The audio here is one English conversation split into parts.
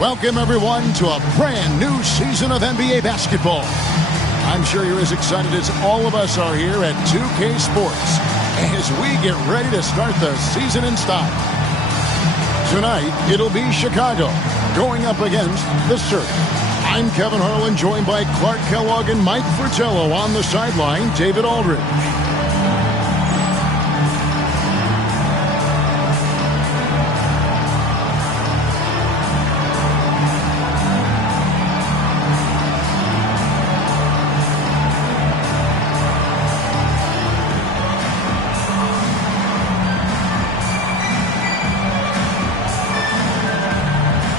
Welcome, everyone, to a brand new season of NBA basketball. I'm sure you're as excited as all of us are here at 2K Sports as we get ready to start the season in style. Tonight, it'll be Chicago going up against the Surf. I'm Kevin Harlan, joined by Clark Kellogg and Mike Fratello. On the sideline, David Aldridge.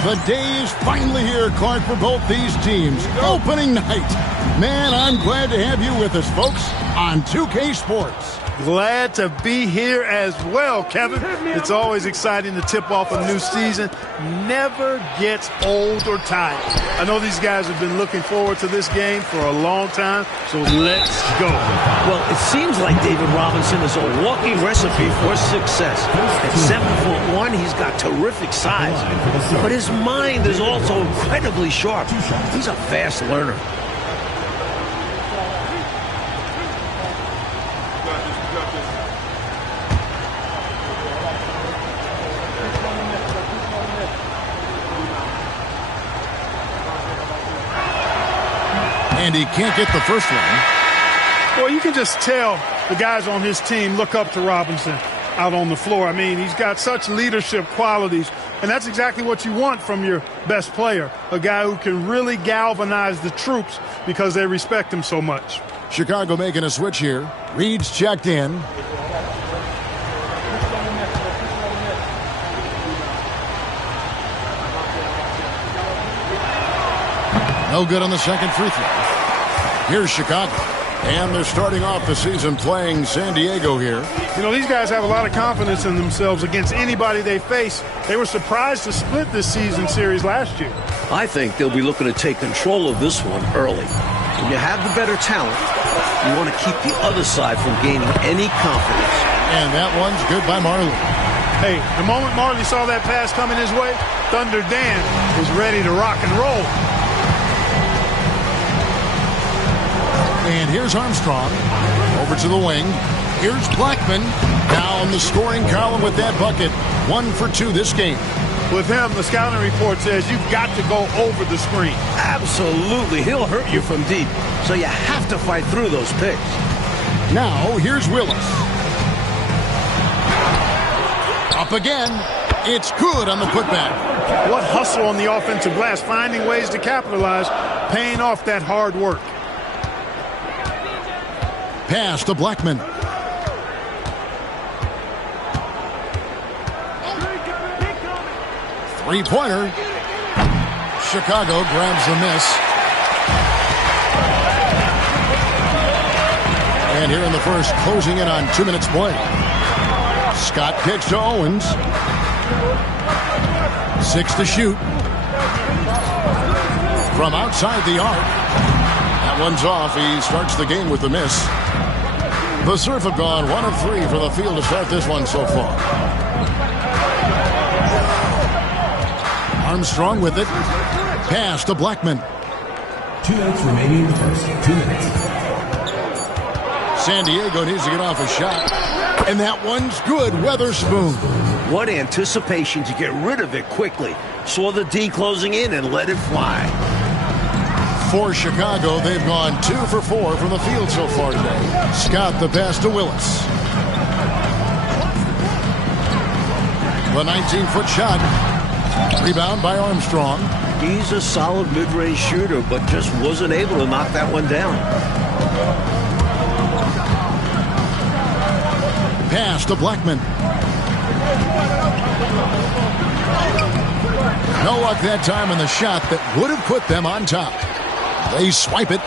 The day is finally here, Clark, for both these teams. Opening night. Man, I'm glad to have you with us, folks, on 2K Sports. Glad to be here as well, Kevin. It's always exciting to tip off a new season. Never gets old or tired. I know these guys have been looking forward to this game for a long time, so let's go. Well, it seems like David Robinson is a walking recipe for success. At 7'1", he's got terrific size, but his mind is also incredibly sharp. He's a fast learner. And he can't get the first one. Well, you can just tell the guys on his team look up to Robinson out on the floor. I mean, he's got such leadership qualities, and that's exactly what you want from your best player, a guy who can really galvanize the troops because they respect him so much. Chicago making a switch here. Reed's checked in. No good on the second free throw. Here's Chicago. And they're starting off the season playing San Diego here. You know, these guys have a lot of confidence in themselves against anybody they face. They were surprised to split this season series last year. I think they'll be looking to take control of this one early. When you have the better talent, you want to keep the other side from gaining any confidence. And that one's good by Marley. Hey, the moment Marley saw that pass coming his way, Thunder Dan was ready to rock and roll. And here's Armstrong. Over to the wing. Here's Blackman. Down the scoring column with that bucket. 1 for 2 this game. With him, the scouting report says you've got to go over the screen. Absolutely. He'll hurt you from deep. So you have to fight through those picks. Now, here's Willis. Up again. It's good on the putback. What hustle on the offensive glass, finding ways to capitalize, paying off that hard work. Pass to Blackman. Three-pointer. Chicago grabs the miss. And here in the first, closing in on 2 minutes play. Scott kicks to Owens. 6 to shoot. From outside the arc. That one's off. He starts the game with the miss. The Surf have gone 1 of 3 from the field to start this one so far. Armstrong with it. Pass to Blackman. 2 minutes remaining in the first. 2 minutes. San Diego needs to get off a shot. And that one's good. Weatherspoon. What anticipation to get rid of it quickly. Saw the D closing in and let it fly. For Chicago, they've gone 2 for 4 from the field so far today. Scott the pass to Willis. The 19-foot shot. Rebound by Armstrong. He's a solid mid-range shooter, but just wasn't able to knock that one down. Pass to Blackman. No luck that time on the shot that would have put them on top. They swipe it.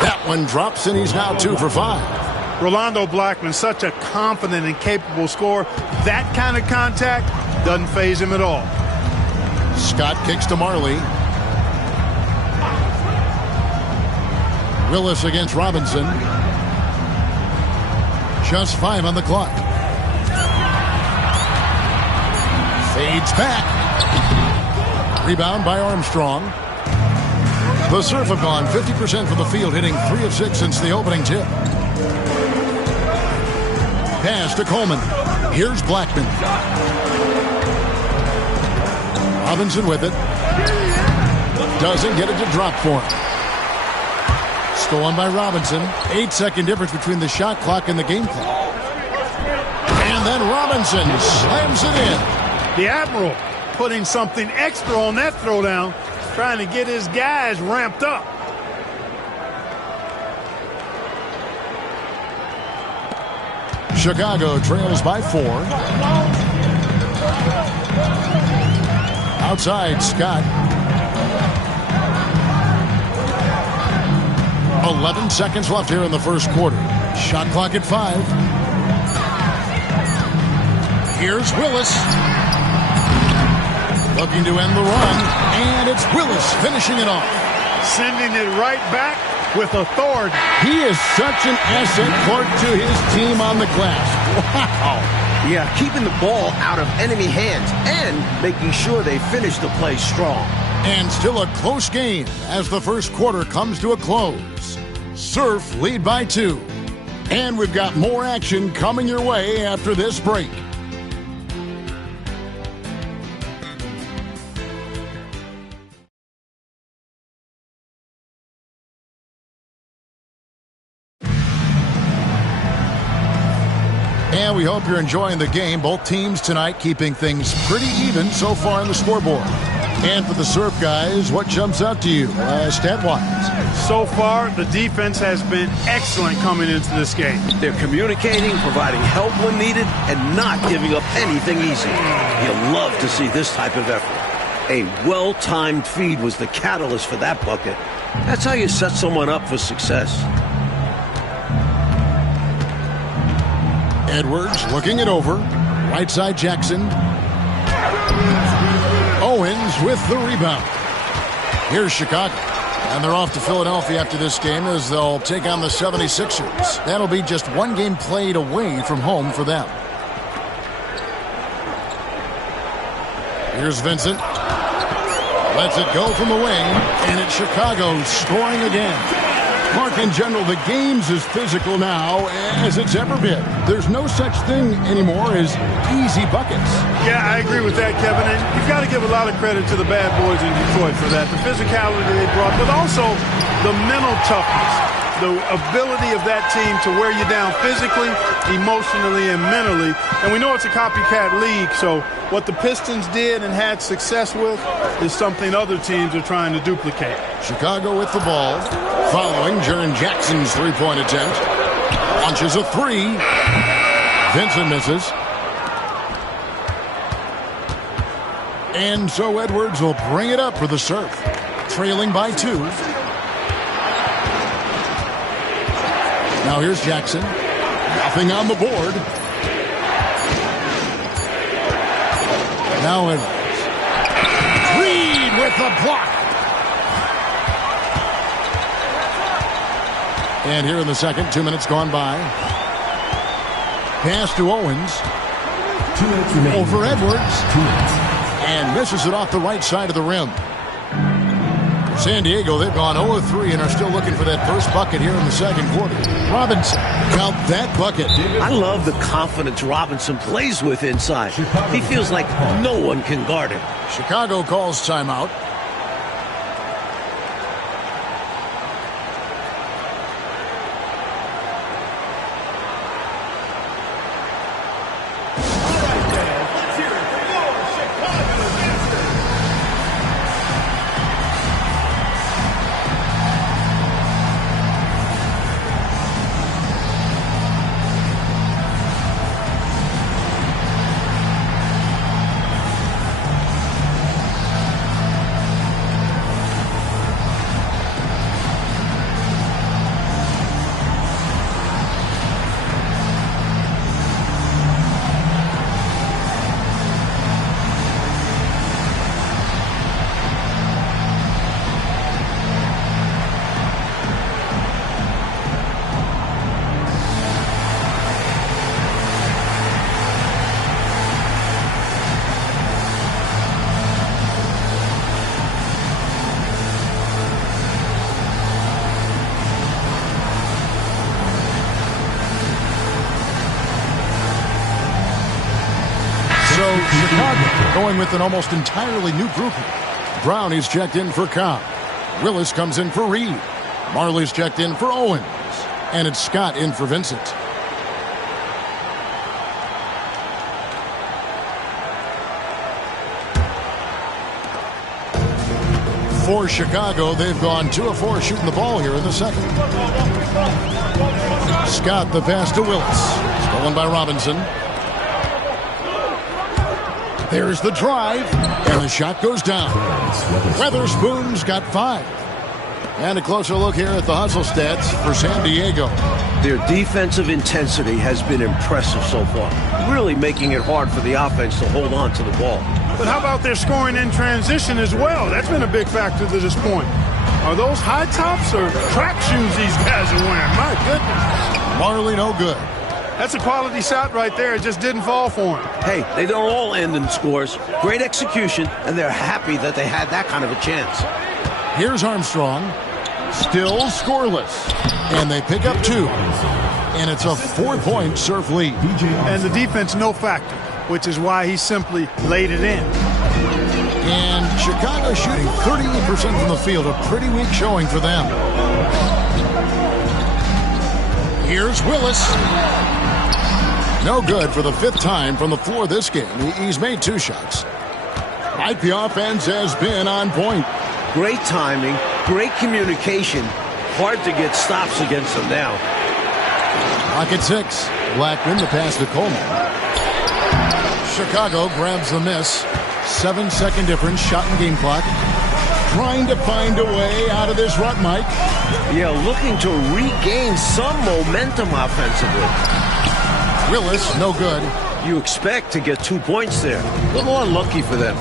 That one drops, and he's now 2 for 5. Rolando Blackman, such a confident and capable scorer. That kind of contact doesn't faze him at all. Scott kicks to Marley. Willis against Robinson. Just 5 on the clock. Fades back. Rebound by Armstrong. The Surf have gone 50% from the field, hitting 3 of 6 since the opening tip. Pass to Coleman. Here's Blackman. Robinson with it. Doesn't get it to drop for him. Stolen by Robinson. 8-second difference between the shot clock and the game clock. And then Robinson slams it in. The Admiral putting something extra on that throwdown, trying to get his guys ramped up. Chicago trails by 4. Outside, Scott. 11 seconds left here in the first quarter. Shot clock at 5. Here's Willis. Looking to end the run. And it's Willis finishing it off. Sending it right back with authority. He is such an asset, Clark, to his team on the glass. Wow. Yeah, keeping the ball out of enemy hands and making sure they finish the play strong. And still a close game as the first quarter comes to a close. Surf lead by 2. And we've got more action coming your way after this break. And we hope you're enjoying the game. Both teams tonight keeping things pretty even so far on the scoreboard. And for the Surf guys, what jumps out to you stat-wise? So far, the defense has been excellent coming into this game. They're communicating, providing help when needed, and not giving up anything easy. You'll love to see this type of effort. A well-timed feed was the catalyst for that bucket. That's how you set someone up for success. Edwards looking it over. Right side Jackson. Owens with the rebound. Here's Chicago. And they're off to Philadelphia after this game as they'll take on the 76ers. That'll be just one game played away from home for them. Here's Vincent. Lets it go from the wing. And it's Chicago scoring again. Mark, in general, the game's as physical now as it's ever been. There's no such thing anymore as easy buckets. Yeah, I agree with that, Kevin. And you've got to give a lot of credit to the bad boys in Detroit for that. The physicality they brought, but also the mental toughness, the ability of that team to wear you down physically, emotionally, and mentally. And we know it's a copycat league, so what the Pistons did and had success with is something other teams are trying to duplicate. Chicago with the ball. Following Jaren Jackson's three-point attempt. Launches a 3. Vincent misses. And so Edwards will bring it up for the Surf. Trailing by 2. Now here's Jackson. Nothing on the board. Now Edwards. Reed with the block. And here in the second, 2 minutes gone by. Pass to Owens. 2 minutes remaining. Over Edwards. 2 minutes. And misses it off the right side of the rim. San Diego, they've gone 0-3 and are still looking for that first bucket here in the second quarter. Robinson, count that bucket. I love the confidence Robinson plays with inside. He feels like no one can guard him. Chicago calls timeout. So Chicago going with an almost entirely new group here. Brown is checked in for Cobb. Willis comes in for Reed. Marley's checked in for Owens. And it's Scott in for Vincent. For Chicago, they've gone 2 of 4 shooting the ball here in the second. Scott the pass to Willis. Stolen by Robinson. There's the drive, and the shot goes down. Weatherspoon's got 5. And a closer look here at the hustle stats for San Diego. Their defensive intensity has been impressive so far, really making it hard for the offense to hold on to the ball. But how about their scoring in transition as well? That's been a big factor to this point. Are those high tops or track shoes these guys are wearing? My goodness. Marley no good. That's a quality shot right there. It just didn't fall for him. Hey, they don't all end in scores. Great execution, and they're happy that they had that kind of a chance. Here's Armstrong. Still scoreless. And they pick up 2. And it's a 4-point Surf lead. And the defense no factor, which is why he simply laid it in. And Chicago shooting 38% from the field. A pretty weak showing for them. Here's Willis. No good for the 5th time from the floor this game. He's made 2 shots. Like the offense has been on point. Great timing, great communication. Hard to get stops against them now. Clock at 6. Blackman the pass to Coleman. Chicago grabs the miss. 7-second difference, shot and game clock. Trying to find a way out of this rut, Mike. Yeah, looking to regain some momentum offensively. Willis, no good. You expect to get 2 points there. A little unlucky for them.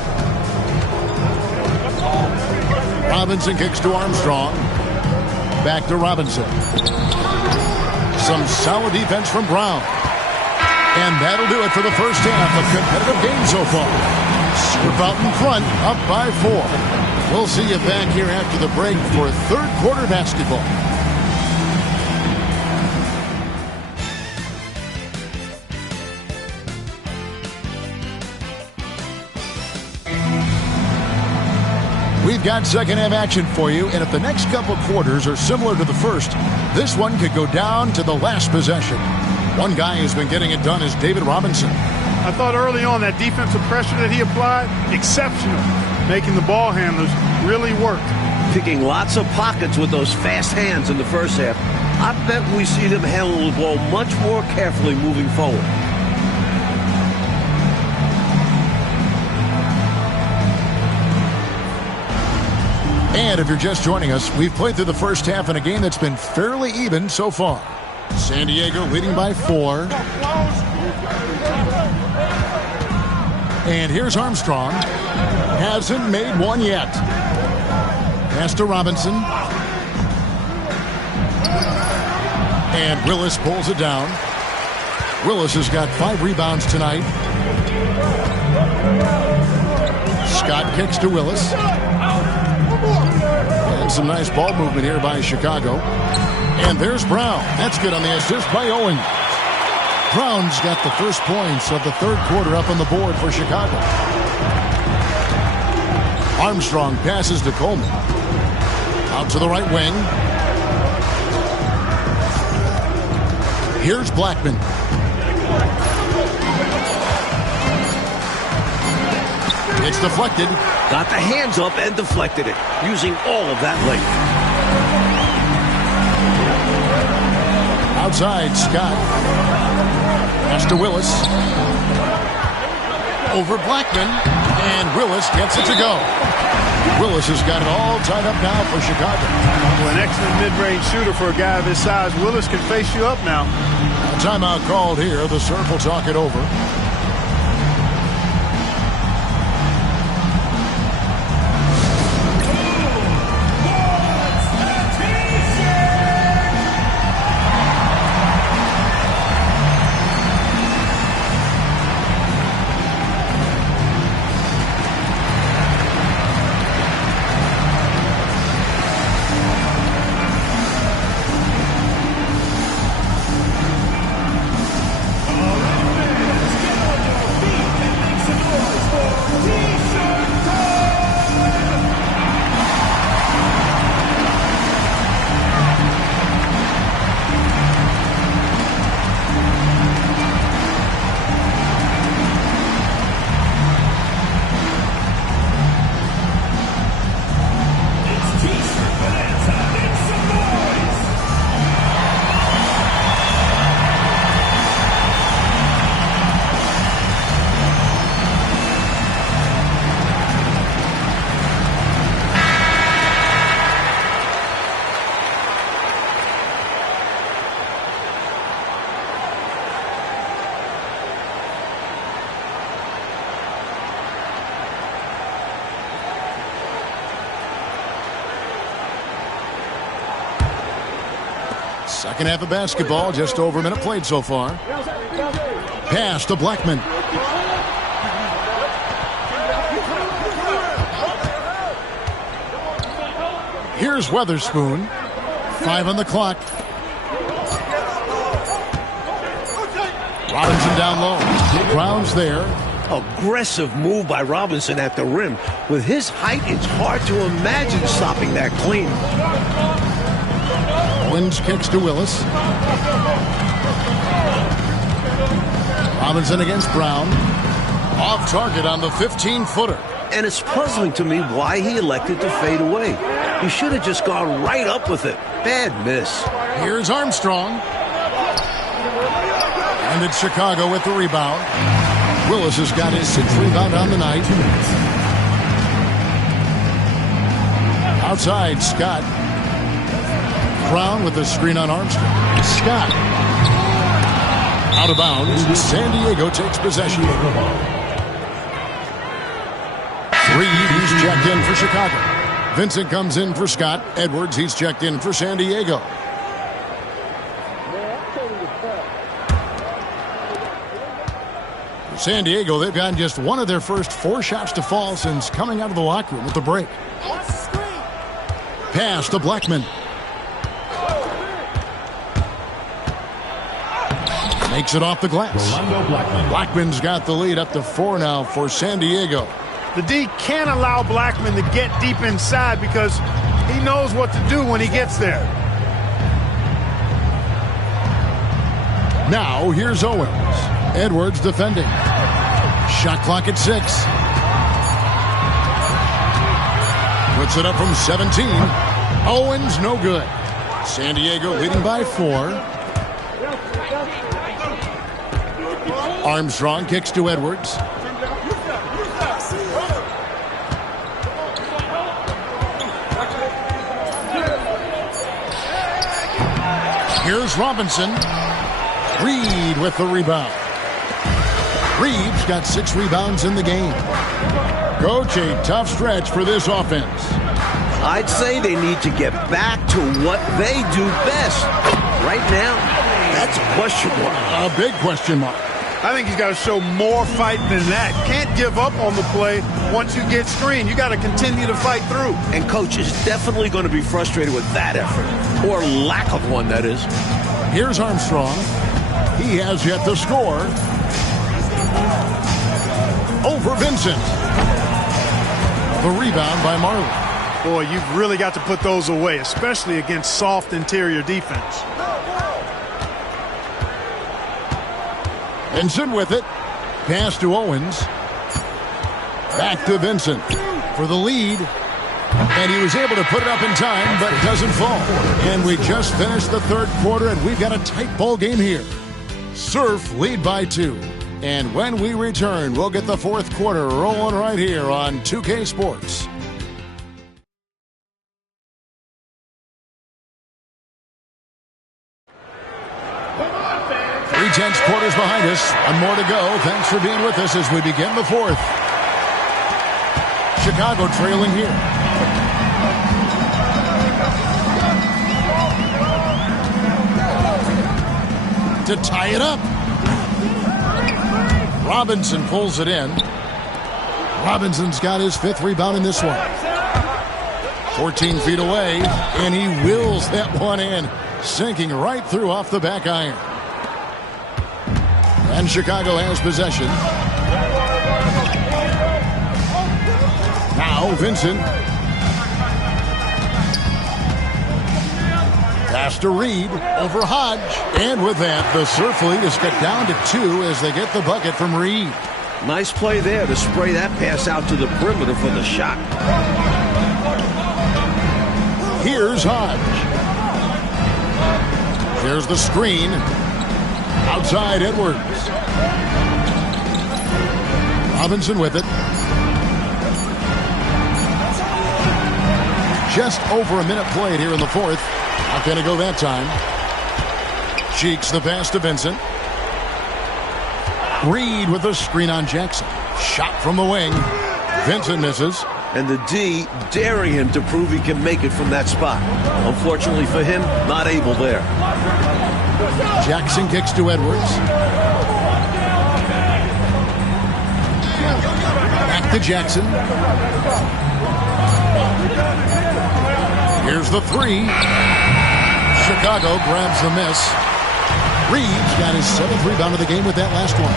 Robinson kicks to Armstrong. Back to Robinson. Some solid defense from Brown. And that'll do it for the first half. A competitive game so far. We're out in front, up by 4. We'll see you back here after the break for third quarter basketball. We've got second half action for you, and if the next couple of quarters are similar to the first, this one could go down to the last possession. One guy who's been getting it done is David Robinson. I thought early on that defensive pressure that he applied, exceptional, making the ball handlers really work. Picking lots of pockets with those fast hands in the first half. I bet we see them handle the ball much more carefully moving forward. And if you're just joining us, we've played through the first half in a game that's been fairly even so far. San Diego leading by 4. And here's Armstrong. Hasn't made one yet. Pass to Robinson. And Willis pulls it down. Willis has got 5 rebounds tonight. Scott kicks to Willis. And some nice ball movement here by Chicago. And there's Brown. That's good on the assist by Owens. Brown's got the first points of the third quarter up on the board for Chicago. Armstrong passes to Coleman. Out to the right wing. Here's Blackman. It's deflected. Got the hands up and deflected it, using all of that length. Outside, Scott. Pass to Willis. Over Blackman. And Willis gets it to go. Willis has got it all tied up now for Chicago. Well, an excellent mid-range shooter for a guy of his size. Willis can face you up now. A timeout called here. The Surf will talk it over. Second half of basketball, just over a minute played so far. Pass to Blackman. Here's Weatherspoon. 5 on the clock. Robinson down low. Brown's there. Aggressive move by Robinson at the rim. With his height, it's hard to imagine stopping that clean. Owens kicks to Willis. Robinson against Brown. Off target on the 15-footer. And it's puzzling to me why he elected to fade away. He should have just gone right up with it. Bad miss. Here's Armstrong. And it's Chicago with the rebound. Willis has got his 6th rebound on the night. Outside, Scott. Brown with the screen on Armstrong. Scott. Out of bounds. San Diego takes possession. Reed, he's checked in for Chicago. Vincent comes in for Scott. Edwards, he's checked in for San Diego. For San Diego, they've gotten just one of their first 4 shots to fall since coming out of the locker room with the break. Pass to Blackman. Makes it off the glass. Blackman's got the lead up to 4 now for San Diego. The D can't allow Blackman to get deep inside because he knows what to do when he gets there. Now here's Owens. Edwards defending. Shot clock at 6. Puts it up from 17. Owens no good. San Diego leading by 4. Armstrong kicks to Edwards. Here's Robinson. Reed with the rebound. Reed's got 6 rebounds in the game. Coach, a tough stretch for this offense. I'd say they need to get back to what they do best. Right now, that's a question mark. A big question mark. I think he's got to show more fight than that. Can't give up on the play once you get screened. You got to continue to fight through. And coach is definitely going to be frustrated with that effort. Or lack of one, that is. Here's Armstrong. He has yet to score. Over Vincent. The rebound by Marley. Boy, you've really got to put those away, especially against soft interior defense. Vincent with it. Pass to Owens. Back to Vincent for the lead. And he was able to put it up in time, but it doesn't fall. And we just finished the 3rd quarter, and we've got a tight ball game here. Surf lead by 2. And when we return, we'll get the 4th quarter rolling right here on 2K Sports. 3/10 quarters behind us. One more to go. Thanks for being with us as we begin the 4th. Chicago trailing here. To tie it up. Robinson pulls it in. Robinson's got his 5th rebound in this one. 14 feet away, and he wills that one in, sinking right through off the back iron. And Chicago has possession. Now Vincent. Pass to Reed over Hodge. And with that, the Surf lead is cut down to 2 as they get the bucket from Reed. Nice play there to spray that pass out to the perimeter for the shot. Here's Hodge. There's the screen. Outside Edwards. Robinson with it. Just over a minute played here in the 4th. Not going to go that time. Cheeks the pass to Vincent. Reed with the screen on Jackson. Shot from the wing. Vincent misses. and the D daring him to prove he can make it from that spot. Unfortunately for him, not able there. Jackson kicks to Edwards. Back to Jackson. Here's the three. Chicago grabs the miss. Reeves got his 7th rebound of the game with that last one.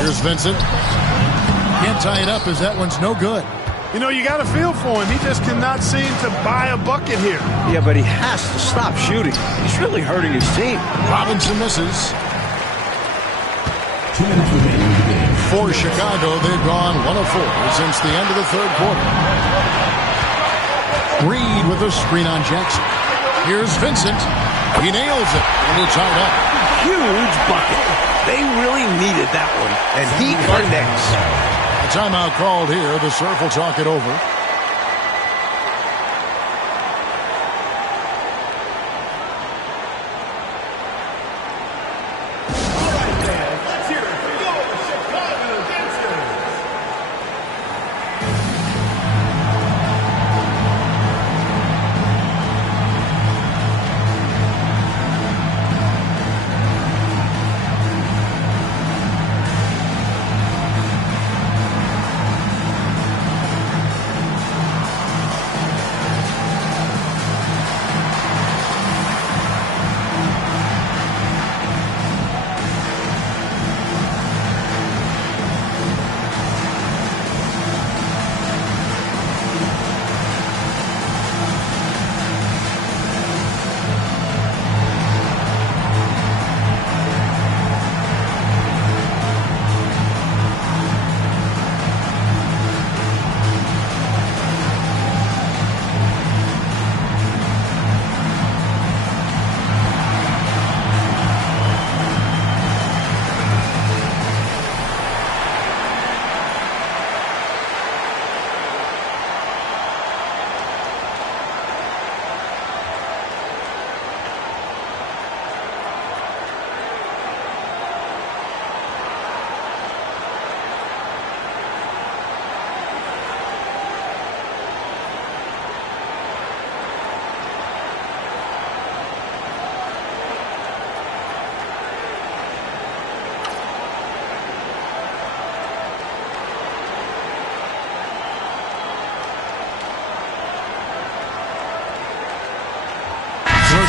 Here's Vincent. Can't tie it up as that one's no good. You know, you got to feel for him. He just cannot seem to buy a bucket here. Yeah, but he has to stop shooting. He's really hurting his team. Robinson misses. 2 minutes remaining in the game. For Chicago, they've gone 1 of 4 since the end of the third quarter. Reed with a screen on Jackson. Here's Vincent. He nails it. And it's tied up. Huge bucket. They really needed that one. And he connects. A timeout called here. The Surf will talk it over.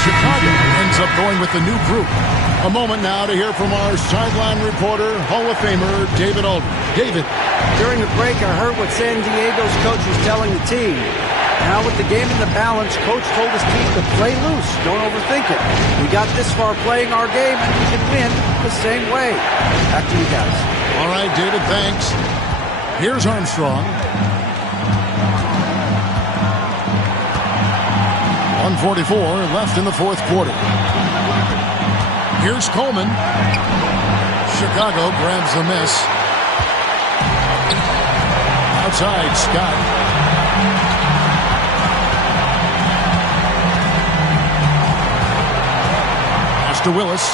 Chicago ends up going with the new group. A moment now to hear from our sideline reporter, Hall of Famer David Aldridge. David. During the break, I heard what San Diego's coach was telling the team. Now with the game in the balance, coach told his team to play loose. Don't overthink it. We got this far playing our game, and we can win the same way. Back to you guys. All right, David, thanks. Here's Armstrong. 1:44 left in the fourth quarter. Here's Coleman. Chicago grabs the miss. Outside, Scott. Pass to Willis.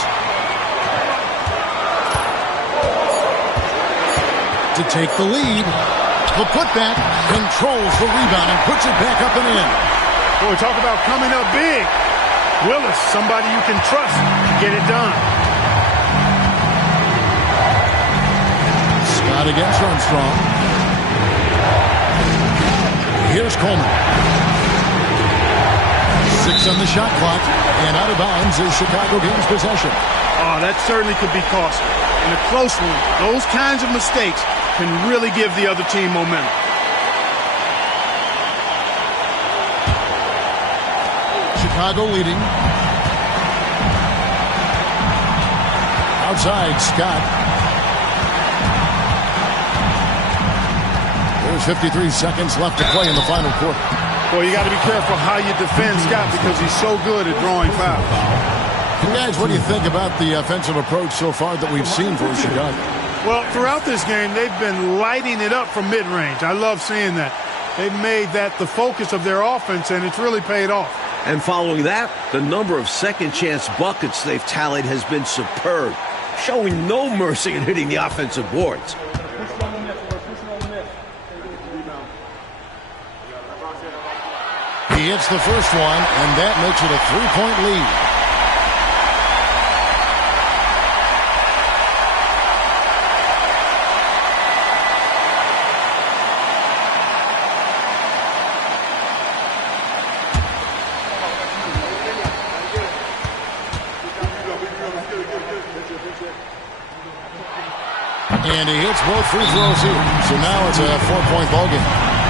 To take the lead. The putback controls the rebound and puts it back up and in. Boy, talk about coming up big. Willis, somebody you can trust to get it done. Scott against Armstrong. Here's Coleman. 6 on the shot clock, and out of bounds as Chicago gains possession. Oh, that certainly could be costly. In a close one, those kinds of mistakes can really give the other team momentum. Chicago leading. Outside, Scott. There's 53 seconds left to play in the final quarter. Boy, you got to be careful how you defend Scott because he's so good at drawing fouls. Guys, what do you think about the offensive approach so far that we've seen for Chicago? Well, throughout this game, they've been lighting it up from mid-range. I love seeing that. They've made that the focus of their offense, and it's really paid off. And following that, the number of second-chance buckets they've tallied has been superb, showing no mercy in hitting the offensive boards. hits the first one, and that makes it a 3-point lead. And he hits both free throws here. So now it's a 4-point ball game.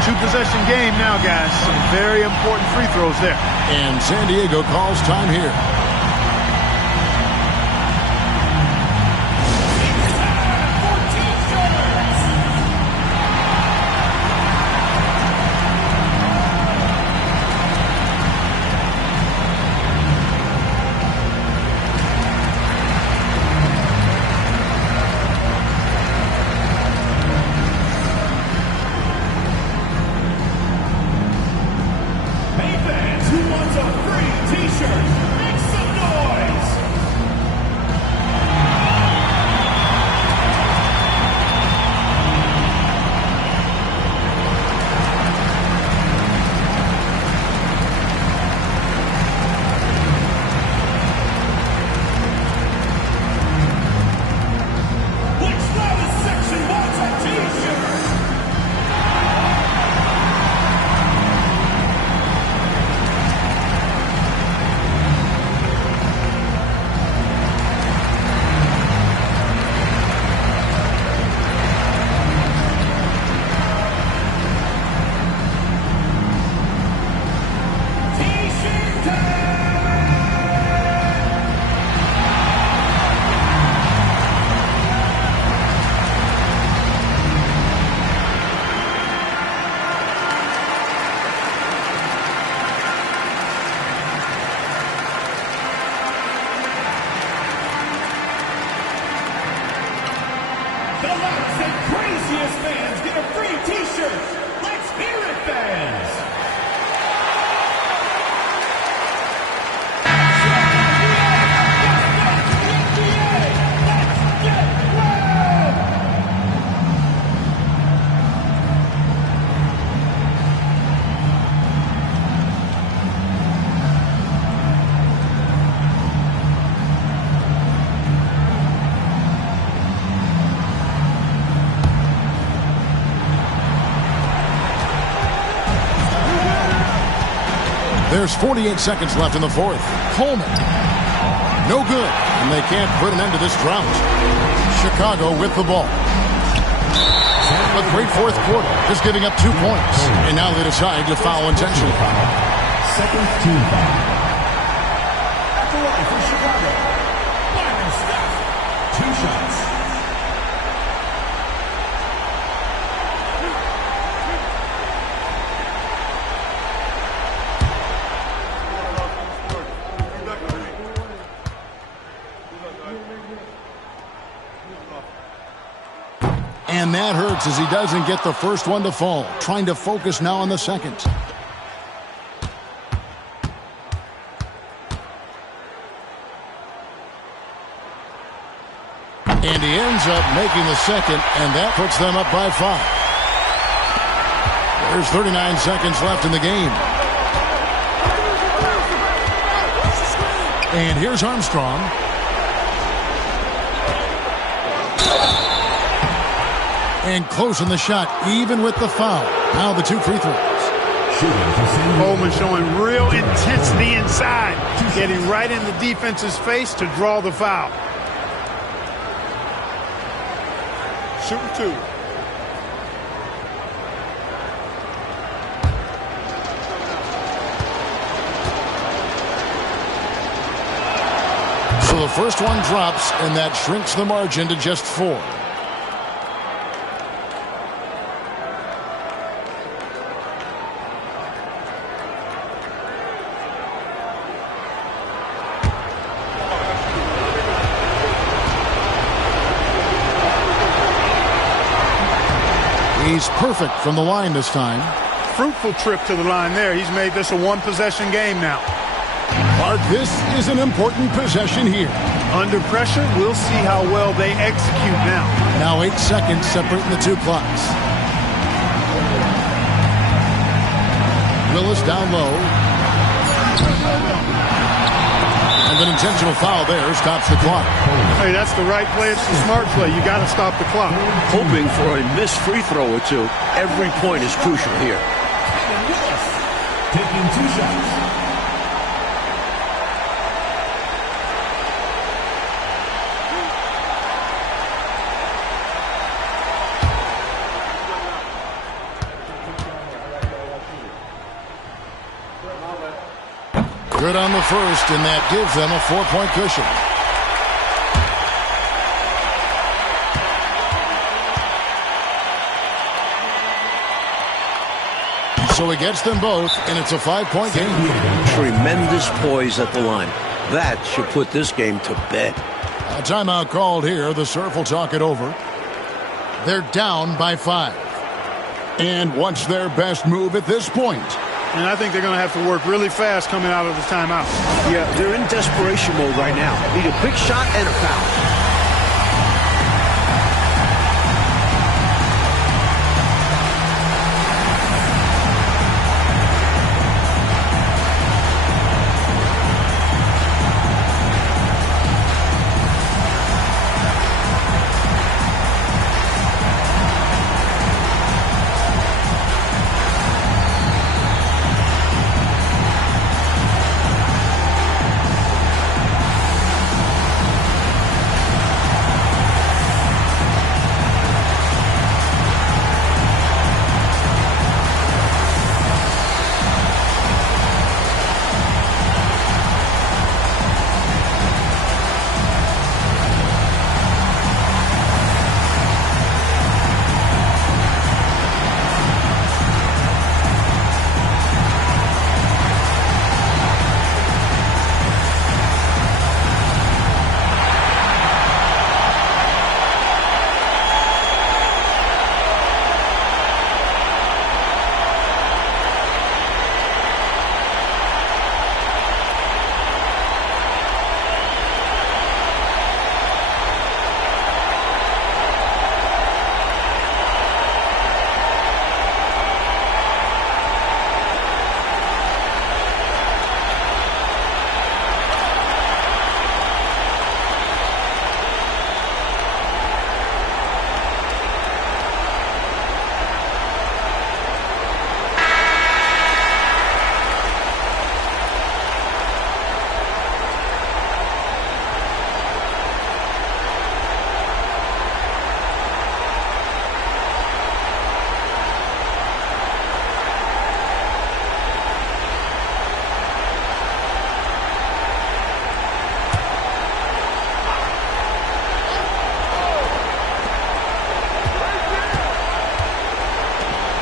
2-possession game now, guys. Some very important free throws there. And San Diego calls time here. There's 48 seconds left in the fourth. Coleman. No good. And they can't put an end to this drought. Chicago with the ball. A great fourth quarter. Just giving up 2 points. And now they decide to foul intentionally. Second team foul. At the line for Chicago. Byron Steph. 2 shots. And that hurts as he doesn't get the first one to fall. Trying to focus now on the second. And he ends up making the second, and that puts them up by 5. There's 39 seconds left in the game. And here's Armstrong. And closing the shot, even with the foul. Now the 2 free throws. Coleman showing real intensity inside. Getting right in the defense's face to draw the foul. Shooting 2. So the first one drops, and that shrinks the margin to just 4. He's perfect from the line this time. Fruitful trip to the line there. He's made this a 1-possession game now. Clark, this is an important possession here. Under pressure, we'll see how well they execute now. Now 8 seconds separating the 2 clocks. Willis down low. And an intentional foul there stops the clock. Hey, that's the right play. It's the smart play. You got to stop the clock. Hoping for a missed free throw or two. Every point is crucial here. Taking 2 shots. Good on the first, and that gives them a 4-point cushion. So he gets them both, and it's a 5-point game. Tremendous poise at the line. That should put this game to bed. A timeout called here. The Surf will talk it over. They're down by 5. And what's their best move at this point? And I think they're going to have to work really fast coming out of the timeout. Yeah, they're in desperation mode right now. Need a quick shot and a foul.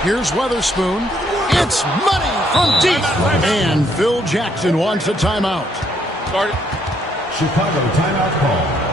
Here's Weatherspoon. It's money from deep. And Phil Jackson wants a timeout. Chicago timeout call.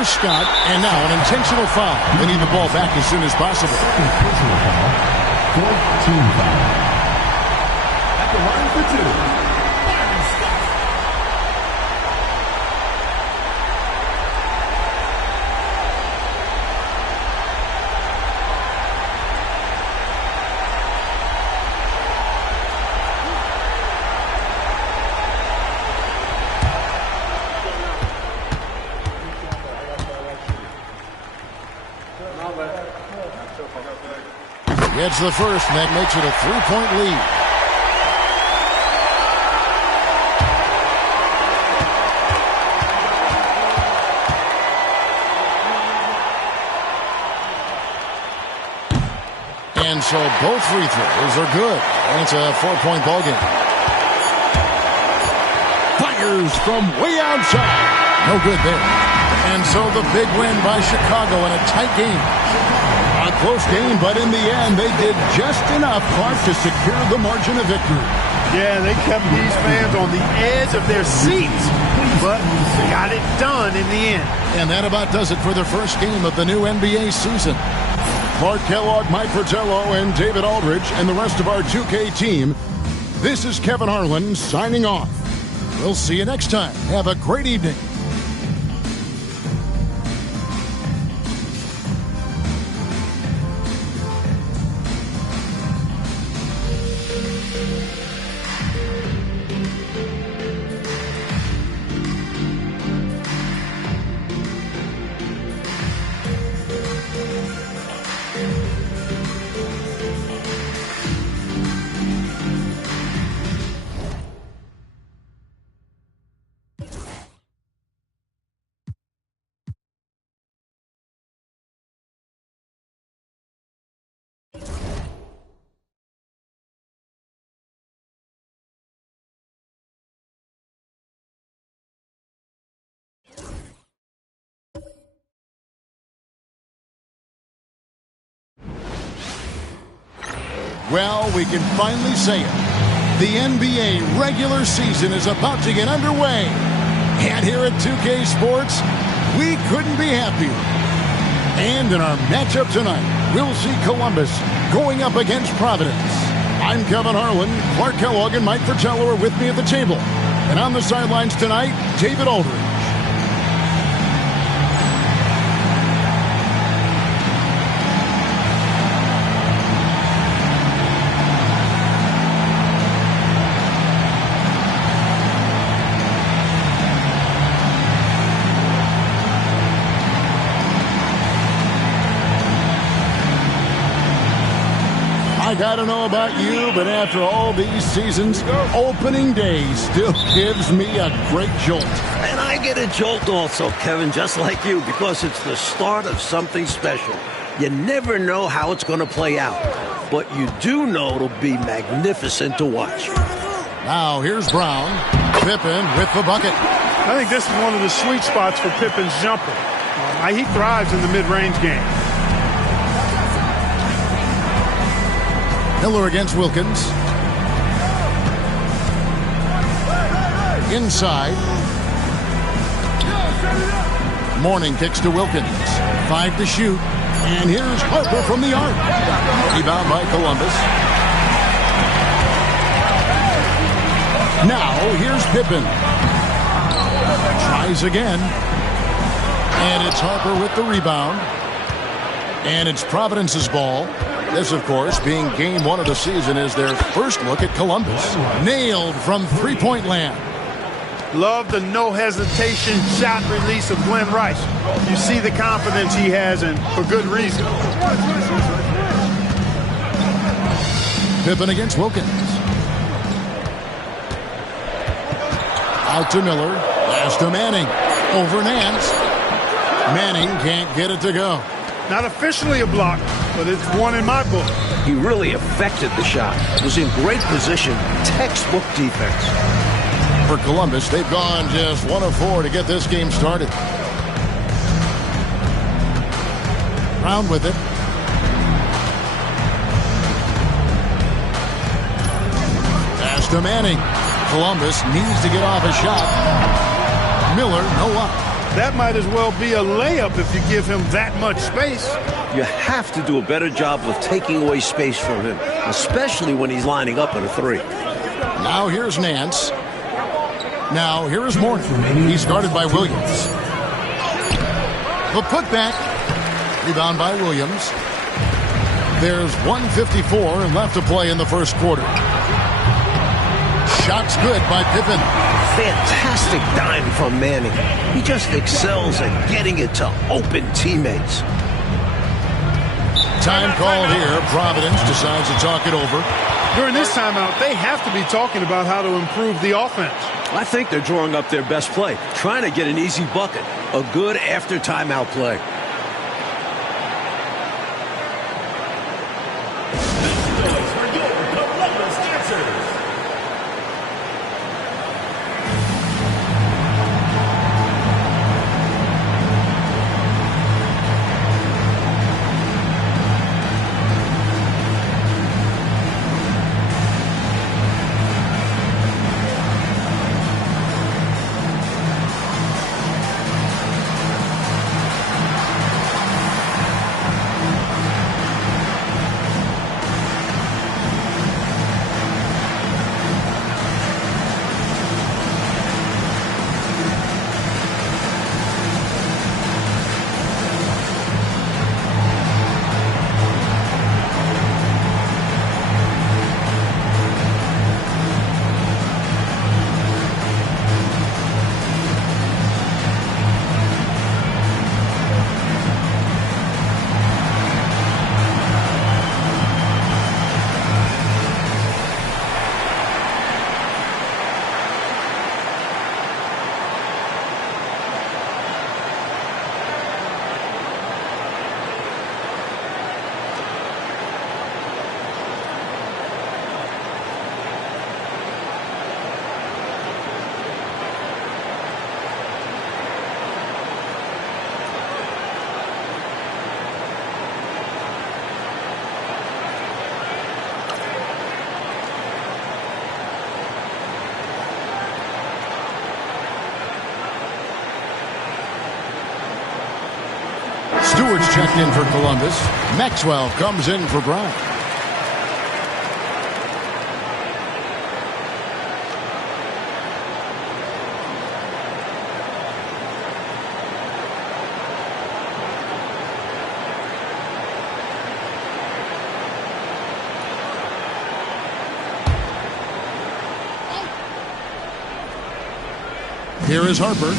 Here's Scott, and now an intentional foul. They need the ball back as soon as possible. Intentional foul. 4th team foul. At the line for 2. Byron Scott. Gets the first, and that makes it a 3-point lead. And so both free throws are good. And it's a 4-point ball game. Fires from way outside. No good there. And so the big win by Chicago in a tight game. A close game, but in the end, they did just enough, Clark, to secure the margin of victory. Yeah, they kept these fans on the edge of their seats, but got it done in the end. And that about does it for the first game of the new NBA season. Clark Kellogg, Mike Fratello, and David Aldridge, and the rest of our 2K team. This is Kevin Harlan signing off. We'll see you next time. Have a great evening. Well, we can finally say it. The NBA regular season is about to get underway. And here at 2K Sports, we couldn't be happier. And in our matchup tonight, we'll see Columbus going up against Providence. I'm Kevin Harlan. Clark Kellogg and Mike Fratello are with me at the table. And on the sidelines tonight, David Aldridge. I gotta know about you, but after all these seasons, opening day still gives me a great jolt. And I get a jolt also, Kevin, just like you, because it's the start of something special. You never know how it's going to play out, but you do know it'll be magnificent to watch. Now here's Brown. Pippen with the bucket. I think this is one of the sweet spots for Pippen's jumper. He thrives in the mid-range game. Miller against Wilkins. Inside. Mourning kicks to Wilkins. 5 to shoot. And here's Harper from the arc. Rebound by Columbus. Now here's Pippen. Tries again. And it's Harper with the rebound. And it's Providence's ball. This, of course, being game 1 of the season, is their first look at Columbus. Nailed from three-point land. Love the no-hesitation shot release of Glenn Rice. You see the confidence he has, and for good reason. Pippen against Wilkins. Out to Miller. Pass to Manning. Over Nance. Manning can't get it to go. Not officially a block, but it's one in my book. He really affected the shot. Was in great position. Textbook defense. For Columbus, they've gone just 1 of 4 to get this game started. Brown with it. Pass to Manning. Columbus needs to get off a shot. Miller, no up. That might as well be a layup if you give him that much space. You have to do a better job of taking away space from him, especially when he's lining up at a three. Now here's Nance. Now here is Mourning. He's guarded by Williams. The putback. Rebound by Williams. There's 1:54 left to play in the first quarter. Shot's good by Pippen. Fantastic dime from Manning. He just excels at getting it to open teammates. Time called here. Providence decides to talk it over. During this timeout, they have to be talking about how to improve the offense. I think they're drawing up their best play, trying to get an easy bucket. A good after timeout play. Stewart's checked in for Columbus. Maxwell comes in for Brown. Here is Harper.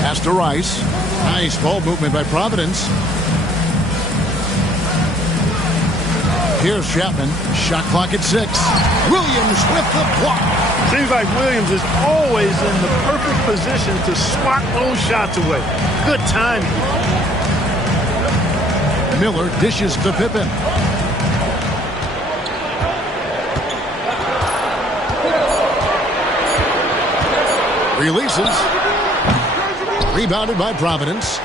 Pass to Rice. Nice ball movement by Providence. Here's Chapman. Shot clock at 6. Williams with the block. Seems like Williams is always in the perfect position to swat those shots away. Good timing. Miller dishes to Pippen. Releases. Rebounded by Providence.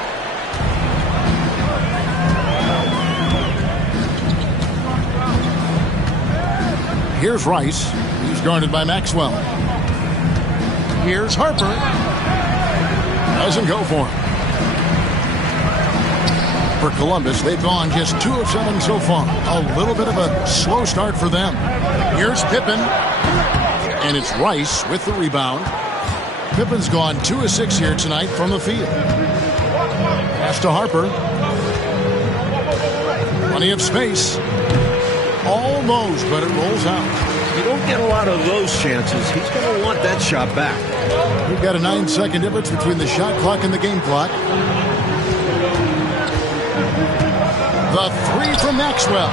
Here's Rice. He's guarded by Maxwell. Here's Harper. Doesn't go for him. For Columbus, they've gone just 2 of 7 so far. A little bit of a slow start for them. Here's Pippen. And it's Rice with the rebound. Pippen's gone 2 of 6 here tonight from the field. Pass to Harper. Plenty of space. Almost, but it rolls out. You don't get a lot of those chances. He's going to want that shot back. We've got a 9-second difference between the shot clock and the game clock. The 3 from Maxwell.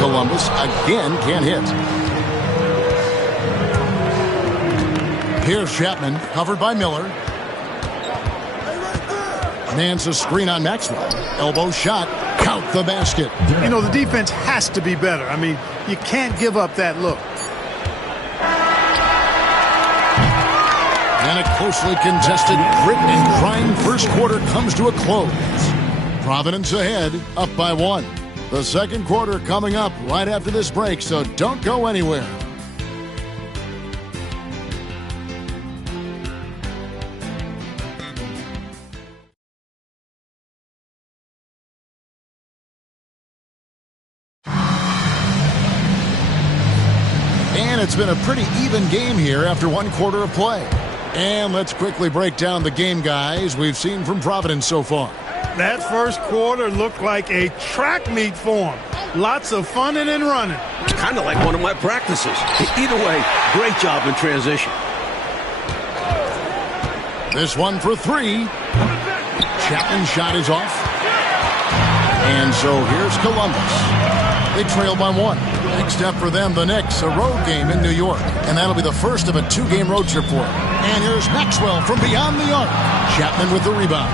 Columbus again can't hit. Here's Chapman, covered by Miller. Nance a screen on Maxwell. Elbow shot. Count the basket. You know, the defense has to be better. I mean, you can't give up that look. And a closely contested, grit and grind first quarter comes to a close. Providence ahead, up by 1. The second quarter coming up right after this break, so don't go anywhere. And it's been a pretty even game here after one quarter of play. And let's quickly break down the game, guys, we've seen from Providence so far. That first quarter looked like a track meet for him. Lots of funning and running. It's kind of like one of my practices. Either way, great job in transition. This one for three. Chapman's shot is off. And so here's Columbus. They trail by one. Next up for them, the Knicks, a road game in New York. And that'll be the first of a two-game road trip for them. And here's Maxwell from beyond the arc. Chapman with the rebound.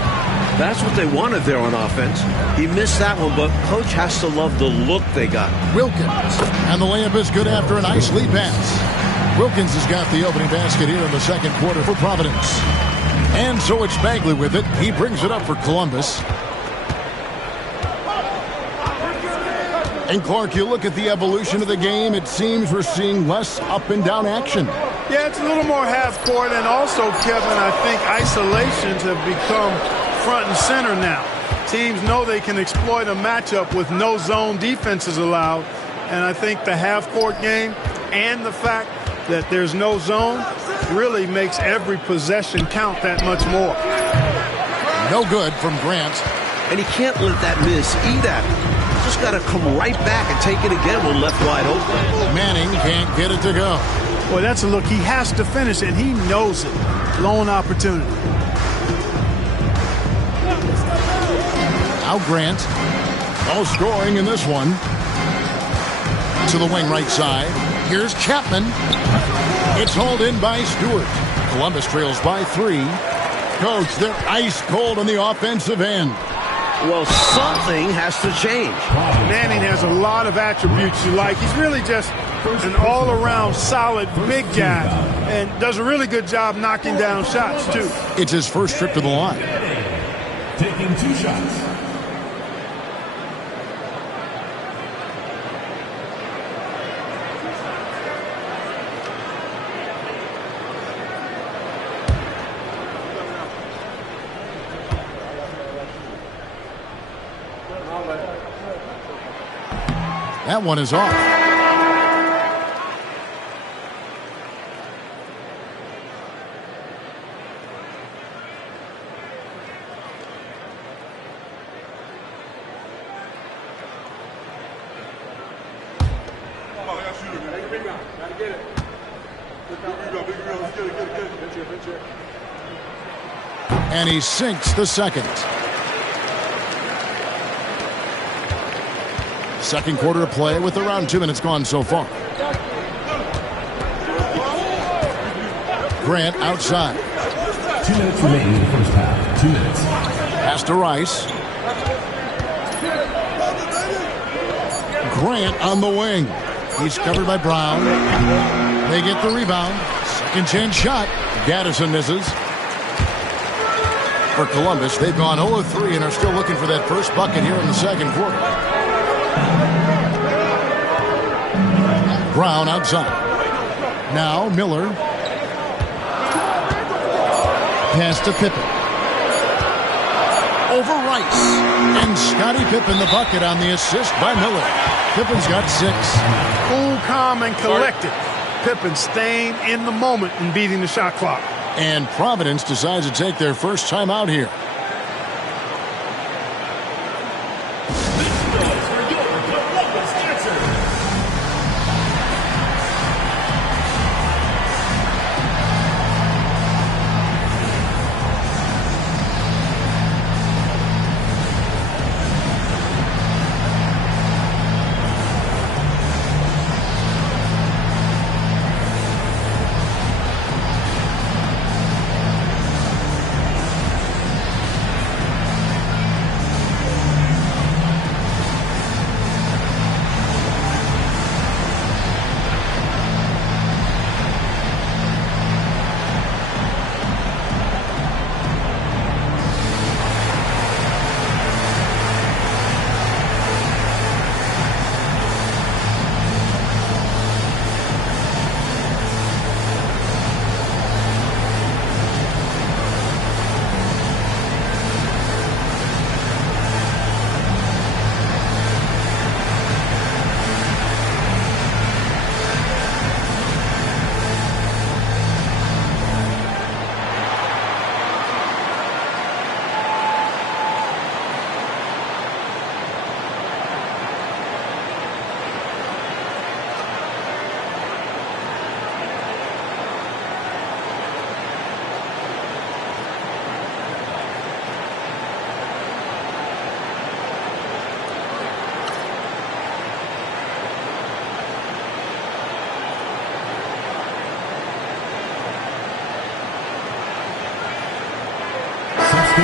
That's what they wanted there on offense. He missed that one, but coach has to love the look they got. Wilkins. And the layup is good after a nice lead pass. Wilkins has got the opening basket here in the second quarter for Providence. And so it's Bagley with it. He brings it up for Columbus. And Clark, you look at the evolution of the game, it seems we're seeing less up and down action. Yeah, it's a little more half court, and also, Kevin, I think isolations have become front and center now. Teams know they can exploit a matchup with no zone defenses allowed, and I think the half court game and the fact that there's no zone really makes every possession count that much more. No good from Grant. And he can't let that miss eat at him. Just got to come right back and take it again when left wide open. Manning can't get it to go. Boy, that's a look. He has to finish, and he knows it. Lone opportunity. Now Grant. No scoring in this one. To the wing right side. Here's Chapman. It's hauled in by Stewart. Columbus trails by 3. Coach, they're ice cold on the offensive end. Well, something has to change. Manning has a lot of attributes you like. He's really just an all-around solid big guy and does a really good job knocking down shots, too. It's his first trip to the line. Taking 2 shots. That one is off. And he sinks the second. Second quarter of play with around 2 minutes gone so far. Grant outside. 2 minutes remaining in the first half. 2 minutes. Pass to Rice. Grant on the wing. He's covered by Brown. They get the rebound. Second chance shot. Gaddison misses. For Columbus, they've gone 0-3 and are still looking for that first bucket here in the second quarter. Brown outside. Now Miller. Pass to Pippen. Over Rice. And Scottie Pippen the bucket on the assist by Miller. Pippen's got 6. Cool, calm, and collected. Pippen staying in the moment and beating the shot clock. And Providence decides to take their first time out here.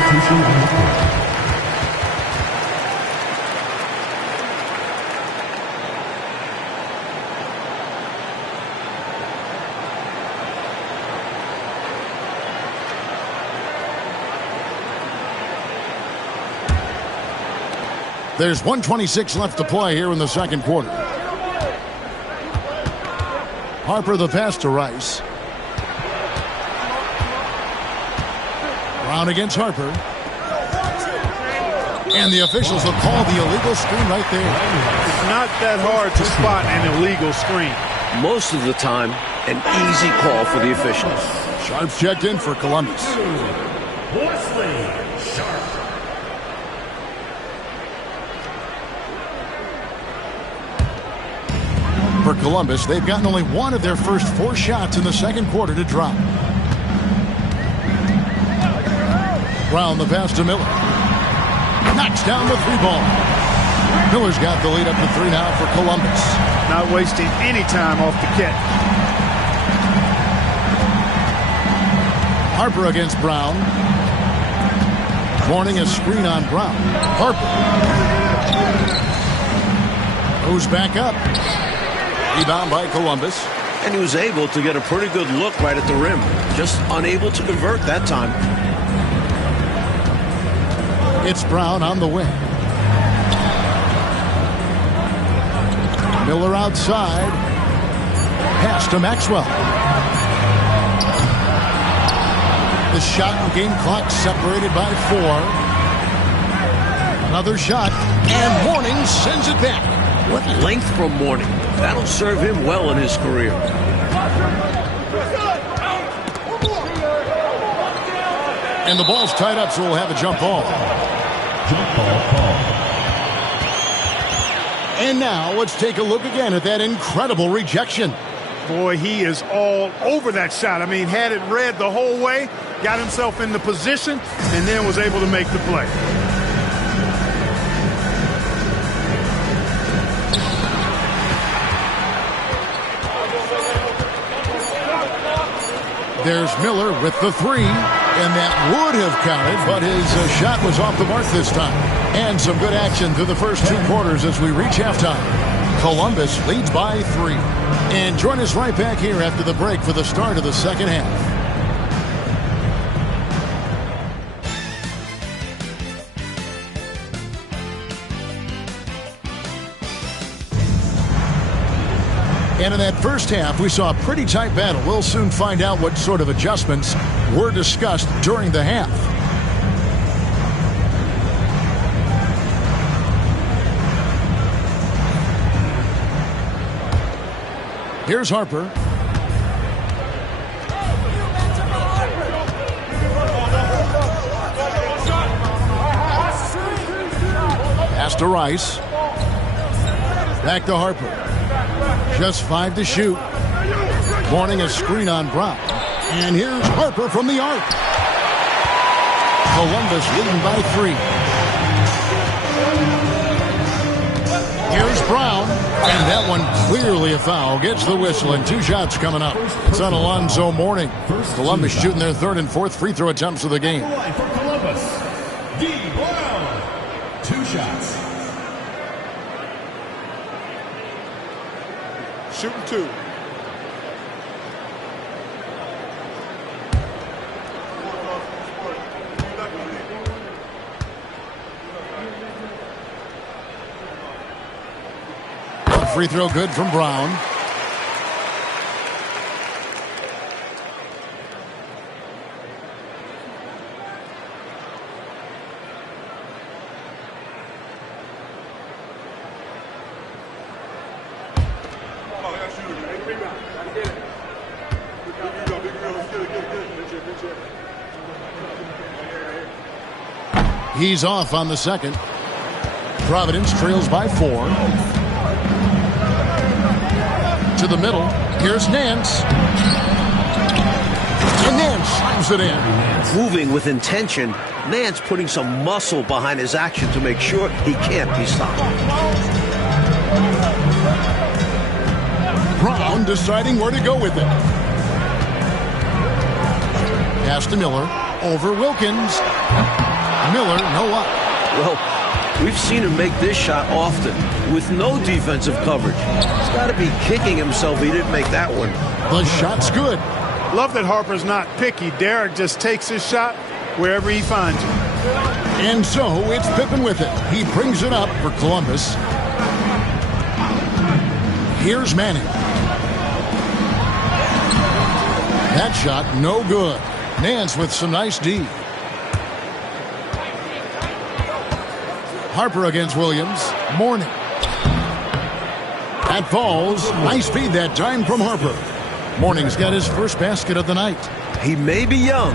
substitution on the court. There's 1:26 left to play here in the second quarter. Harper the pass to Rice. Brown against Harper. And the officials will call the illegal screen right there. It's not that hard to spot an illegal screen. Most of the time, an easy call for the officials. Sharp's checked in for Columbus. Wesley Sharp. For Columbus, they've gotten only one of their first 4 shots in the second quarter to drop. Brown the pass to Miller. Knocks down the 3-ball. Miller's got the lead up to 3 now for Columbus. Not wasting any time off the catch. Harper against Brown. Morning a screen on Brown. Harper goes back up. Rebound by Columbus. And he was able to get a pretty good look right at the rim. Just unable to convert that time. It's Brown on the wing. Miller outside. Pass to Maxwell. The shot and game clock separated by 4. Another shot. And Mourning sends it back. What length from Mourning. That'll serve him well in his career. And the ball's tied up, so we'll have a jump ball. Jump ball call. And now let's take a look again at that incredible rejection. Boy, he is all over that shot. I mean, had it read the whole way, got himself in the position, and then was able to make the play. There's Miller with the 3, and that would have counted, but his shot was off the mark this time. And some good action through the first 2 quarters as we reach halftime. Columbus leads by 3. And join us right back here after the break for the start of the second half. And in that first half, we saw a pretty tight battle. We'll soon find out what sort of adjustments were discussed during the half. Here's Harper. Pass to Rice. Back to Harper. Just 5 to shoot. Mourning a screen on Brown. And here's Harper from the arc. Columbus leading by 3. Here's Brown. And that one clearly a foul. Gets the whistle and 2 shots coming up. It's on Alonzo Mourning. Columbus shooting their 3rd and 4th free throw attempts of the game. For Columbus, D. Brown. 2 shots. Shooting 2. Free throw good from Brown. He's off on the second. Providence trails by 4. To the middle. Here's Nance. And Nance slams it in. Moving with intention, Nance putting some muscle behind his action to make sure he can't be stopped. Brown deciding where to go with it. Pass to Miller. Over Wilkins. Miller, no luck. Well, we've seen him make this shot often with no defensive coverage. He's got to be kicking himself he didn't make that one. The shot's good. Love that Harper's not picky. Derek just takes his shot wherever he finds it. And so it's Pippen with it. He brings it up for Columbus. Here's Manning. That shot, no good. Nance with some nice D. Harper against Williams. Mourning. That falls. Nice feed that time from Harper. Mourning's got his first basket of the night. He may be young,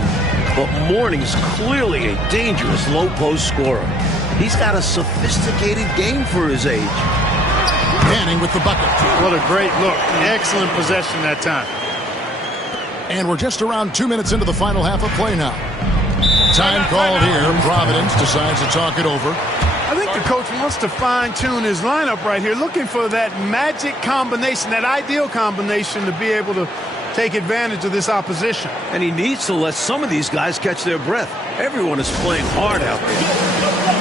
but Mourning's clearly a dangerous low-post scorer. He's got a sophisticated game for his age. Manning with the bucket. What a great look. Excellent possession that time. And we're just around 2 minutes into the final half of play now. Time called here. Providence decides to talk it over. I think the coach wants to fine-tune his lineup right here, looking for that magic combination, that ideal combination to be able to take advantage of this opposition. And he needs to let some of these guys catch their breath. Everyone is playing hard out there.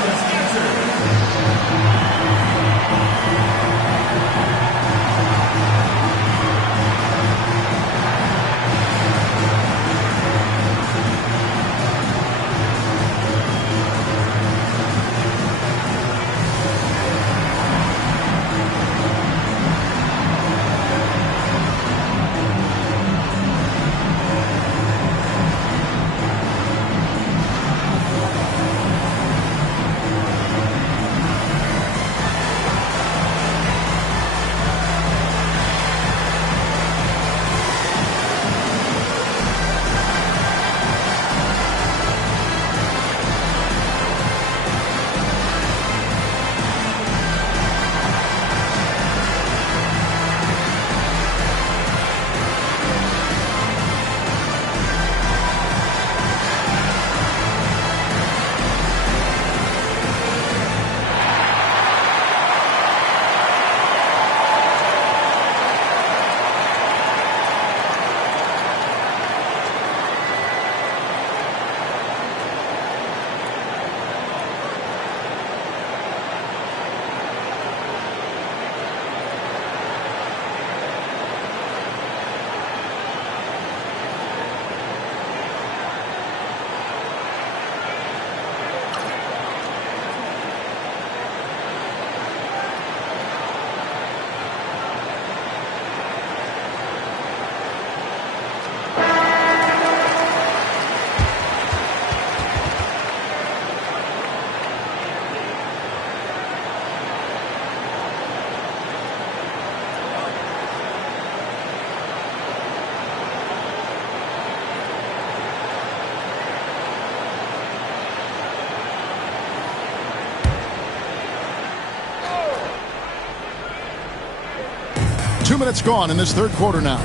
Two minutes gone in this third quarter now.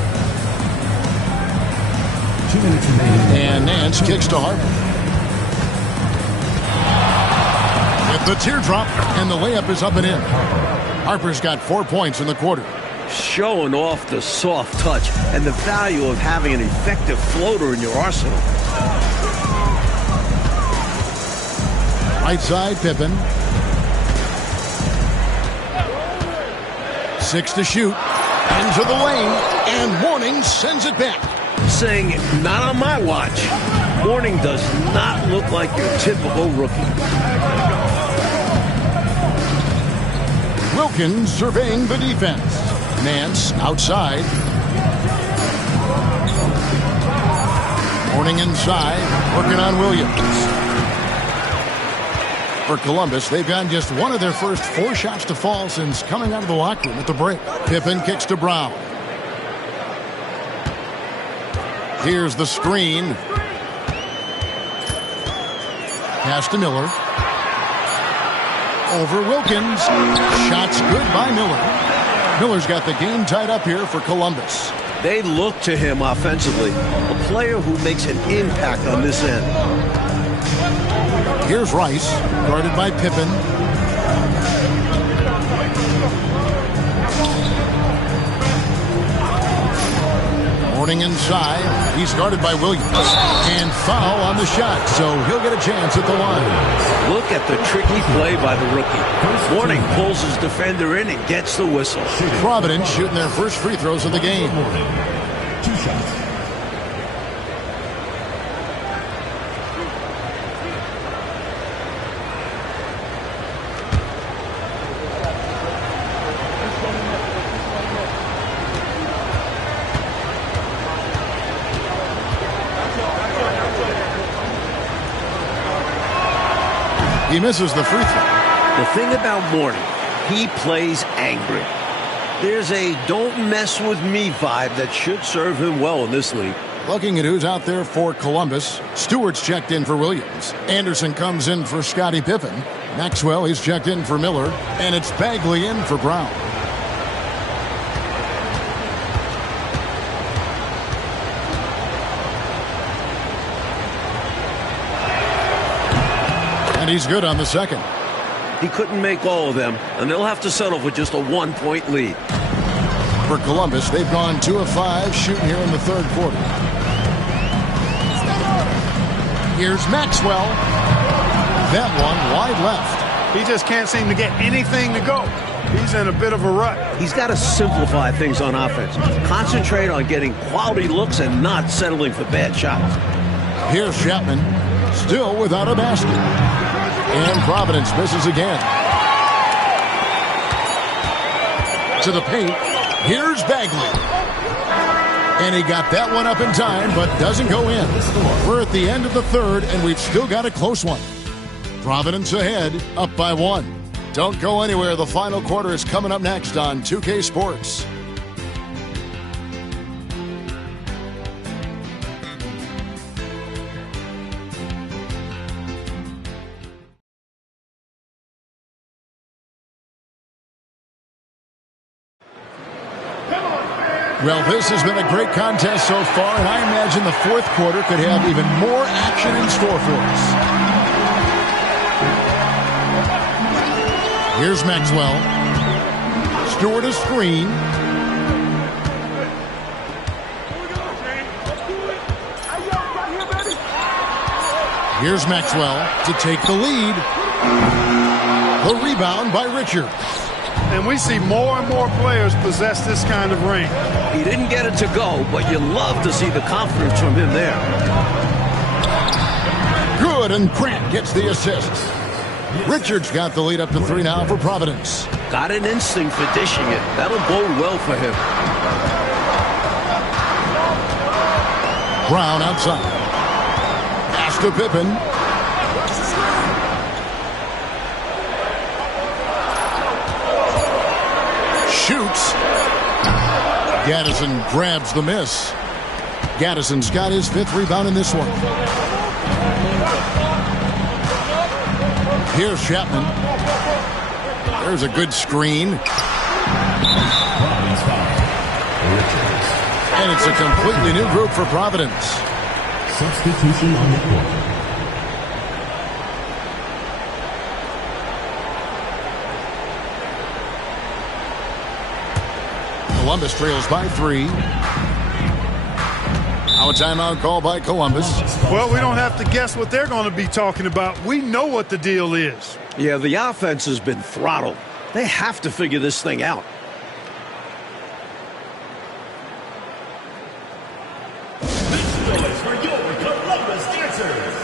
2 minutes remaining. And Nance kicks to Harper. With the teardrop, and the layup is up and in. Harper's got 4 points in the quarter. Showing off the soft touch and the value of having an effective floater in your arsenal. Right side, Pippen. 6 to shoot. Into the lane, and Mourning sends it back. Saying, not on my watch. Mourning does not look like your typical rookie. Wilkins surveying the defense. Nance outside. Mourning inside, working on Williams. For Columbus, they've gotten just one of their first 4 shots to fall since coming out of the locker room at the break. Pippen kicks to Brown. Here's the screen. Pass to Miller. Over Wilkins. Shots good by Miller. Miller's got the game tied up here for Columbus. They look to him offensively. A player who makes an impact on this end. Here's Rice, guarded by Pippen. Mourning inside. He's guarded by Williams. And foul on the shot, so he'll get a chance at the line. Look at the tricky play by the rookie. Mourning pulls his defender in and gets the whistle. Providence shooting their first free throws of the game. 2 shots. He misses the free throw. The thing about Mourning, he plays angry. There's a don't mess with me vibe that should serve him well in this league. Looking at who's out there for Columbus, Stewart's checked in for Williams. Anderson comes in for Scottie Pippen. Maxwell, he's checked in for Miller. And it's Bagley in for Brown. And he's good on the second. He couldn't make all of them, and they'll have to settle for just a 1-point lead. For Columbus, they've gone 2 of 5 shooting here in the third quarter. Here's Maxwell. That one wide left. He just can't seem to get anything to go. He's in a bit of a rut. He's got to simplify things on offense. Concentrate on getting quality looks and not settling for bad shots. Here's Chapman, still without a basket. And Providence misses again. To the paint. Here's Bagley. And he got that one up in time, but doesn't go in. We're at the end of the third, and we've still got a close one. Providence ahead, up by 1. Don't go anywhere. The final quarter is coming up next on 2K Sports. Well, this has been a great contest so far, and I imagine the fourth quarter could have even more action in store for us. Here's Maxwell. Stewart a screen. Here's Maxwell to take the lead. The rebound by Richards. And we see more and more players possess this kind of range. He didn't get it to go, but you love to see the confidence from him there. Good, and Grant gets the assist. Richards got the lead up to 3 now for Providence. Got an instinct for dishing it. That'll bode well for him. Brown outside. Pass to Pippen. Shoots. Gaddison grabs the miss. Gaddison's got his 5th rebound in this one. Here's Chapman. There's a good screen. And it's a completely new group for Providence. Substitution on the court. Columbus trails by 3. Now a timeout call by Columbus. Well, we don't have to guess what they're going to be talking about. We know what the deal is. Yeah, the offense has been throttled. They have to figure this thing out. This noise for your Columbus dancers.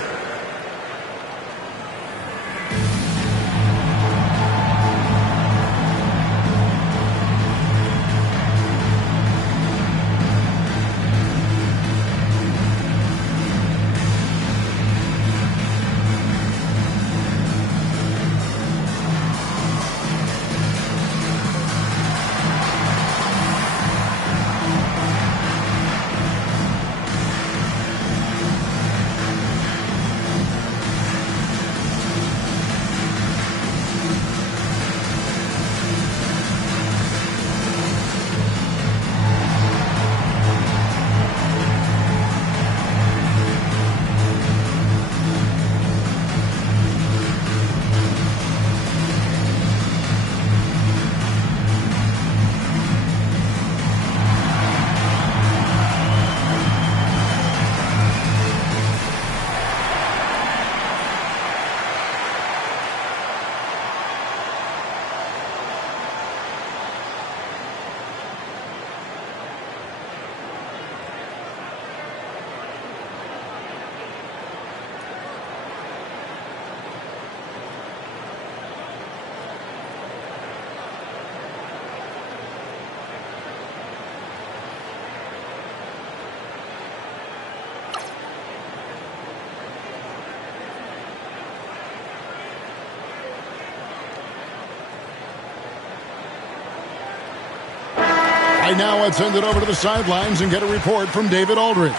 Right now, let's send it over to the sidelines and get a report from David Aldridge.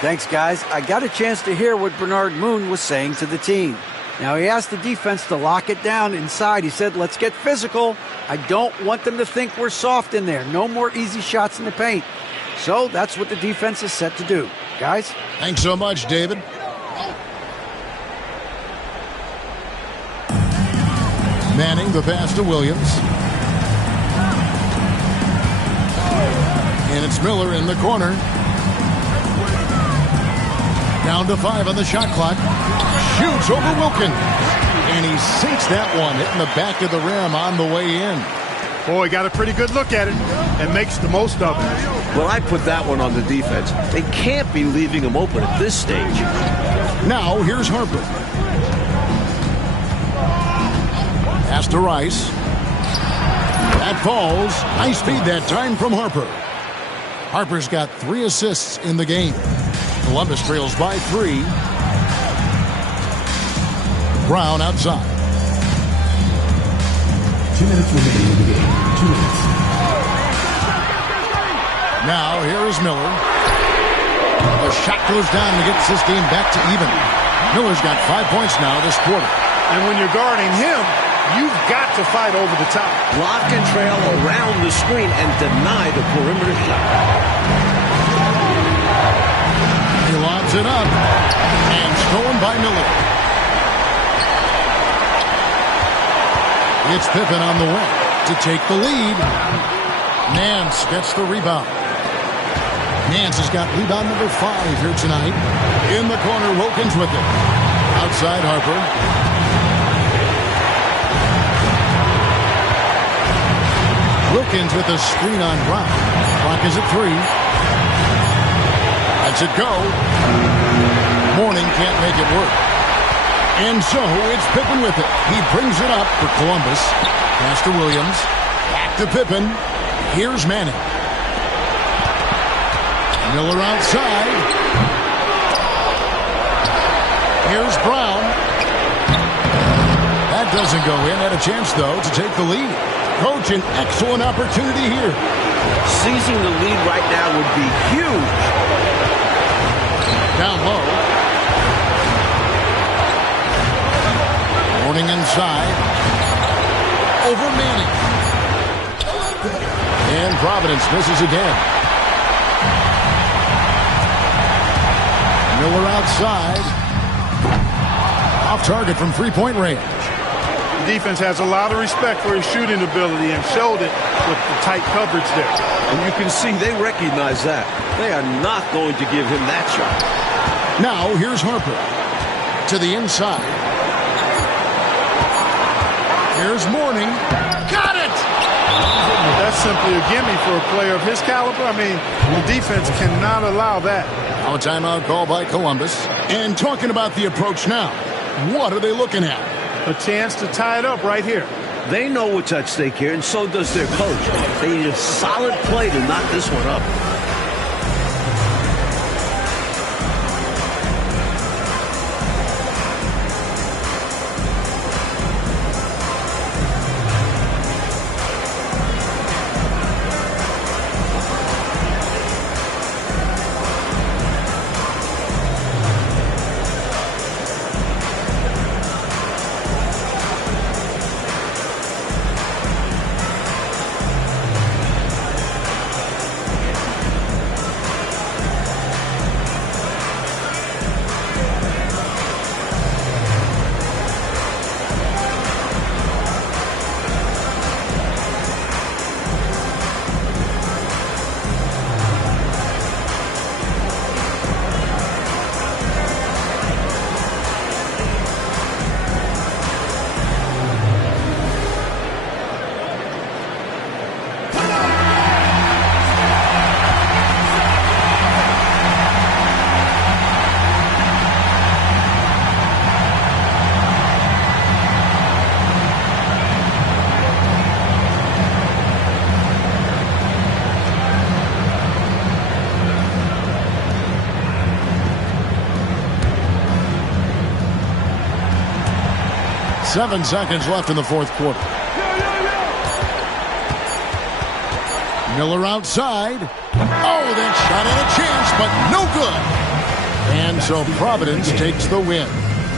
Thanks, guys. I got a chance to hear what Bernard Moon was saying to the team. Now, he asked the defense to lock it down inside. He said, let's get physical. I don't want them to think we're soft in there. No more easy shots in the paint. So that's what the defense is set to do. Guys? Thanks so much, David. Manning, the pass to Williams. And it's Miller in the corner. Down to 5 on the shot clock. Shoots over Wilkins. And he sinks that one, hitting the back of the rim on the way in. Boy, got a pretty good look at it and makes the most of it. Well, I put that one on the defense. They can't be leaving him open at this stage. Now, here's Harper. Pass to Rice. That falls. Nice feed that time from Harper. Harper's got 3 assists in the game. Columbus trails by 3. Brown outside. 2 minutes remaining in the game. 2 minutes. Now, here is Miller. The shot goes down and gets this game back to even. Miller's got 5 points now this quarter. And when you're guarding him, you've got to fight over the top. Block and trail around the screen and deny the perimeter shot. He lobs it up. And stolen by Miller. It's Pippen on the way to take the lead. Nance gets the rebound. Nance has got rebound number 5 here tonight. In the corner, Wilkins with it. Outside Harper. Wilkins with a screen on Brown. Clock is at 3. Lets it go. Mourning can't make it work. And so it's Pippen with it. He brings it up for Columbus. Pass to Williams. Back to Pippen. Here's Manning. Miller outside. Here's Brown. That doesn't go in. Had a chance, though, to take the lead. Coach, an excellent opportunity here. Seizing the lead right now would be huge. Down low. Mourning inside. Over Manning. And Providence misses again. Miller outside. Off target from 3-point range. The defense has a lot of respect for his shooting ability and showed it with the tight coverage there. And you can see they recognize that. They are not going to give him that shot. Now here's Harper. To the inside. Here's Mourning. Got it! That's simply a gimme for a player of his caliber. I mean, the defense cannot allow that. Now a timeout call by Columbus. And talking about the approach now. What are they looking at? A chance to tie it up right here. They know what's at stake here, and so does their coach. They need a solid play to knock this one up. .7 seconds left in the fourth quarter. Miller outside. Oh, that shot had a chance, but no good. And so Providence takes the win.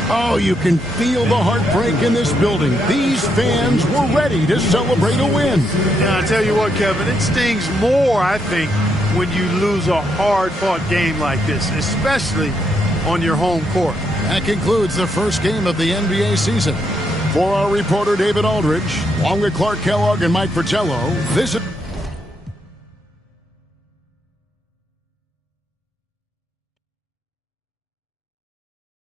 Oh, you can feel the heartbreak in this building. These fans were ready to celebrate a win. Yeah, I tell you what, Kevin, it stings more, I think, when you lose a hard-fought game like this, especially on your home court. That concludes the first game of the NBA season. For our reporter David Aldridge, along with Clark Kellogg and Mike Fratello, visit